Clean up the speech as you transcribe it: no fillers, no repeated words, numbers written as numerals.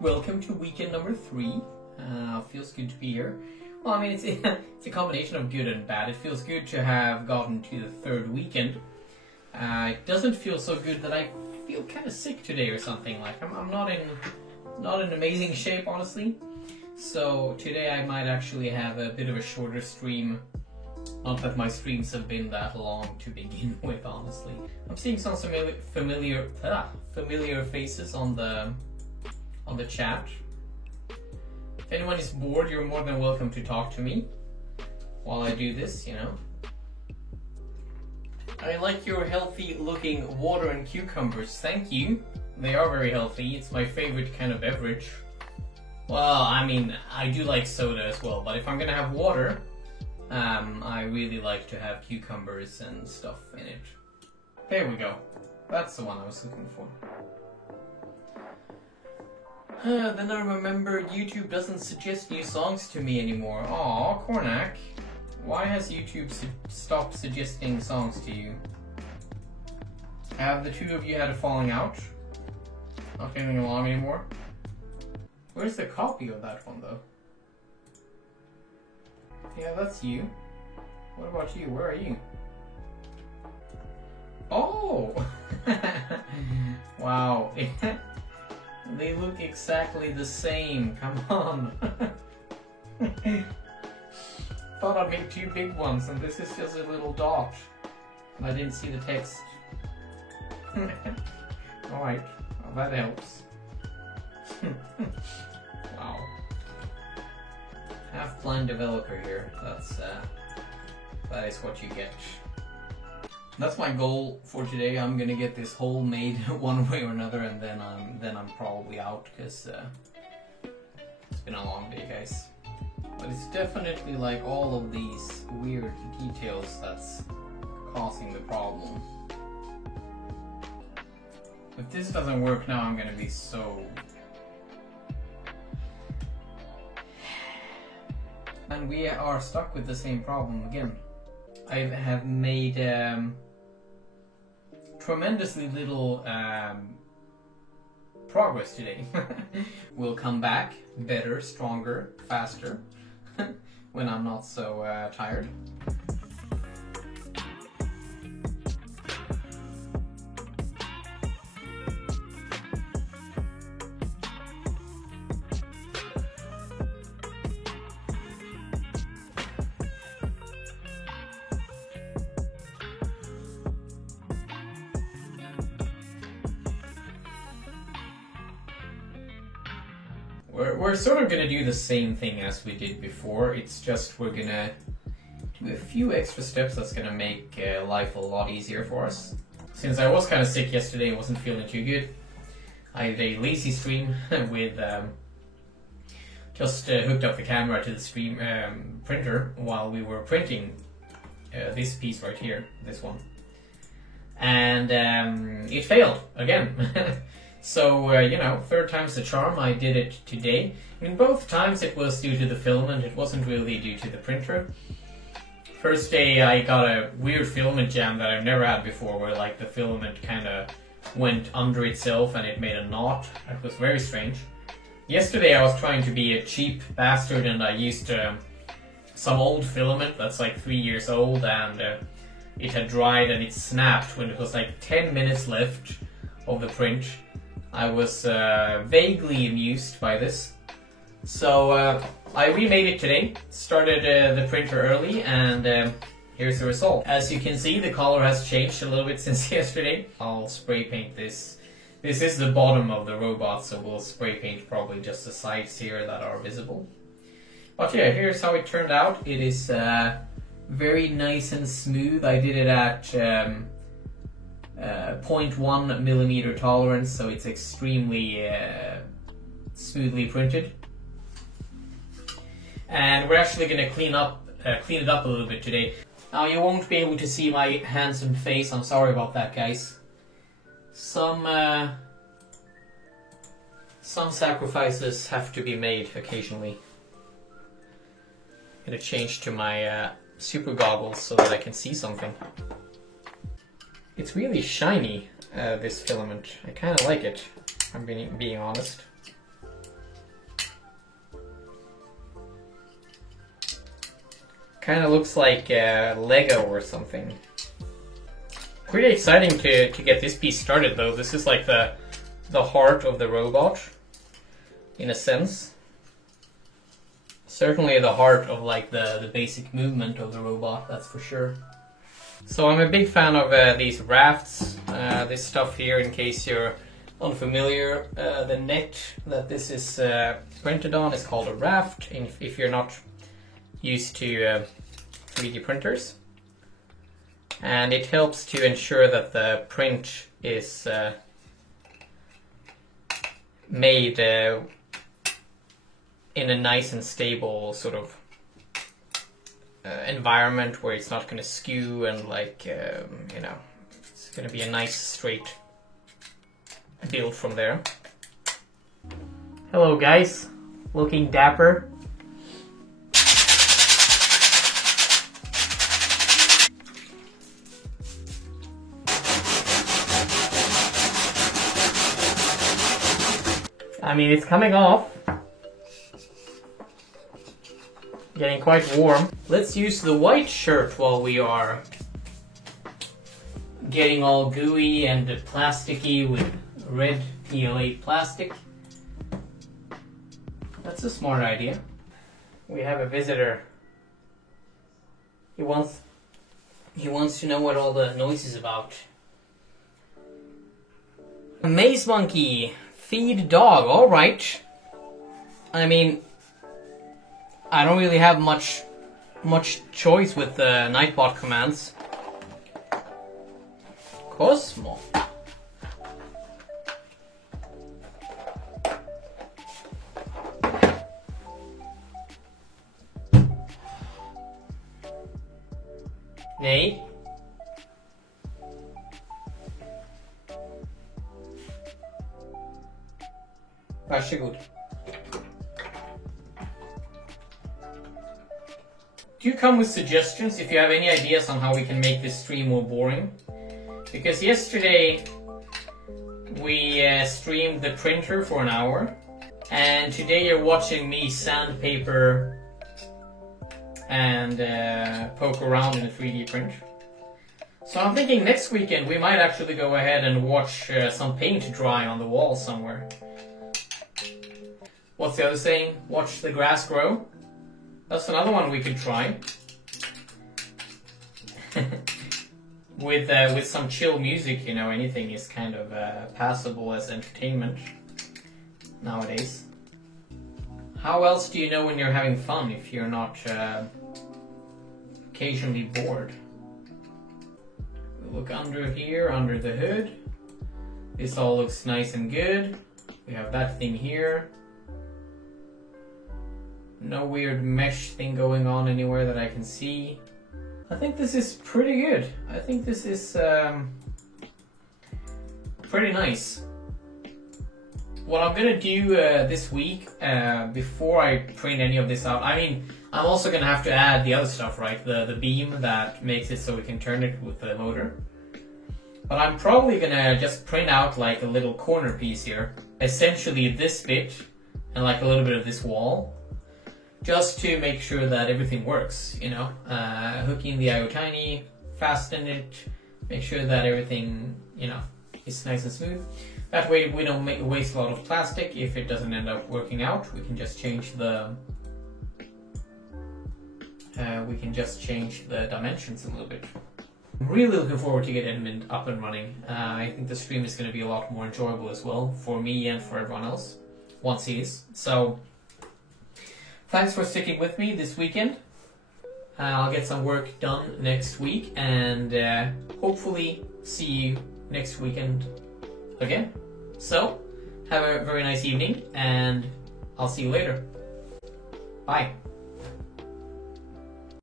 Welcome to weekend number 3. Feels good to be here. Well, I mean, it's a combination of good and bad. It feels good to have gotten to the 3rd weekend. It doesn't feel so good that I feel kind of sick today or something. Like I'm not in amazing shape, honestly. So today I might actually have a bit of a shorter stream. Not that my streams have been that long to begin with, honestly. I'm seeing some familiar faces on the chat. If anyone is bored, you're more than welcome to talk to me while I do this, you know. I like your healthy looking water and cucumbers. Thank you. They are very healthy. It's my favorite kind of beverage. Well, I mean, I do like soda as well, but if I'm gonna have water, I really like to have cucumbers and stuff in it. There we go. That's the one I was looking for. Then I remember YouTube doesn't suggest new songs to me anymore. Aw, Cornac. Why has YouTube stopped suggesting songs to you? Have the two of you had a falling out? Not getting along anymore? Where's the copy of that one, though? Yeah, that's you. What about you? Where are you? Oh! Wow. They look exactly the same. Come on. Thought I'd make 2 big ones, and this is just a little dot. I didn't see the text. Alright, well, that helps. Wow. Half-blind developer here. That is what you get. That's my goal for today. I'm gonna get this hole made one way or another, and then I'm probably out, because it's been a long day, guys. But it's definitely like all of these weird details that's causing the problem. If this doesn't work now, I'm gonna be so... And we are stuck with the same problem again. I have made tremendously little progress today. We'll come back better, stronger, faster when I'm not so tired. We're sort of gonna do the same thing as we did before. It's just we're gonna do a few extra steps that's gonna make life a lot easier for us. Since I was kind of sick yesterday and wasn't feeling too good, I did a lazy stream with just hooked up the camera to the stream printer while we were printing this piece right here, this one, and it failed again. So, you know, 3rd time's the charm. I did it today. In both times it was due to the filament, it wasn't really due to the printer. First day I got a weird filament jam that I've never had before, where like the filament kind of went under itself and it made a knot. That was very strange. Yesterday I was trying to be a cheap bastard, and I used some old filament that's like 3 years old, and it had dried and it snapped when it was like 10 minutes left of the print. I was vaguely amused by this. So I remade it today, started the printer early, and here's the result. As you can see, the color has changed a little bit since yesterday. I'll spray paint this. This is the bottom of the robot, so we'll spray paint probably just the sides here that are visible. But yeah, here's how it turned out. It is very nice and smooth. I did it at 0.1 millimeter tolerance, so it's extremely smoothly printed. And we're actually going to clean it up a little bit today. Now you won't be able to see my handsome face. I'm sorry about that, guys. Some sacrifices have to be made occasionally. I'm gonna change to my super goggles so that I can see something. It's really shiny, this filament. I kind of like it, if I'm being honest. Kind of looks like Lego or something. Pretty exciting to get this piece started though. This is like the heart of the robot, in a sense. Certainly the heart of like the basic movement of the robot, that's for sure. So I'm a big fan of these rafts, this stuff here, in case you're unfamiliar. The net that this is printed on is called a raft, if you're not used to 3D printers. And it helps to ensure that the print is made in a nice and stable sort of environment where it's not going to skew and like, you know, it's going to be a nice straight build from there. Hello guys, looking dapper. I mean, it's coming off. Getting quite warm. Let's use the white shirt while we are getting all gooey and plasticky with red PLA plastic. That's a smart idea. We have a visitor. He wants to know what all the noise is about. A maze monkey. Feed dog, alright. I mean, I don't really have much choice with the Nightbot commands. Cosmo. Nej. Varsågod. Do come with suggestions if you have any ideas on how we can make this stream more boring. Because yesterday we streamed the printer for an hour, and today you're watching me sandpaper and poke around in a 3D print. So I'm thinking next weekend we might actually go ahead and watch some paint dry on the wall somewhere. What's the other saying? Watch the grass grow? That's another one we could try. With some chill music, you know, anything is kind of passable as entertainment nowadays. How else do you know when you're having fun if you're not occasionally bored? We look under here, under the hood. This all looks nice and good. We have that thing here. No weird mesh thing going on anywhere that I can see. I think this is pretty good. I think this is pretty nice. What I'm gonna do this week, before I print any of this out, I mean, I'm also gonna have to add the other stuff, right? The beam that makes it so we can turn it with the motor. But I'm probably gonna just print out like a little corner piece here. Essentially this bit, and like a little bit of this wall. Just to make sure that everything works, you know. Hook in the IO Tiny, fasten it, make sure that everything, you know, is nice and smooth. That way we don't waste a lot of plastic. If it doesn't end up working out, we can just change the dimensions a little bit. I'm really looking forward to get Edmund up and running. I think the stream is going to be a lot more enjoyable as well for me and for everyone else once he is. So. Thanks for sticking with me this weekend. I'll get some work done next week and hopefully see you next weekend again. So, have a very nice evening and I'll see you later. Bye.